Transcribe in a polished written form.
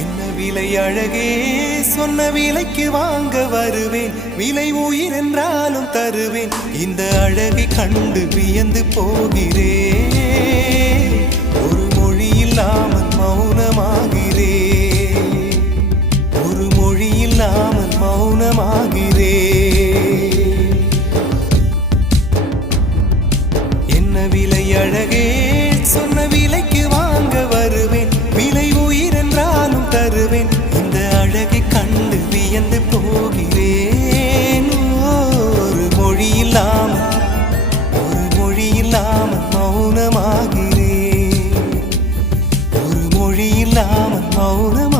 என்ன விலை அழகே சொன்ன விலைக்கு வாங்க வருவேன் விலை உயிர் என்றாலும் தருவேன் இந்த அழகை கண்டு வியந்து போகிறேன் ஒரு மொழி இல்லாமல் மௌனமாகிறேன் ஒரு மொழி இல்லாமல் மௌனமாகிறேன் என்ன விலை அழகே சொன்ன விலைக்கு வாங்க வருவேன் விலை உயிர் என்றாலும் தருவேன் இந்த அழகை கண்டு வியந்து போகிறேன் ஒரு மொழி இல்லாமல் மௌனமாகிறேன் ஒரு மொழி இல்லாமல் மௌனமாக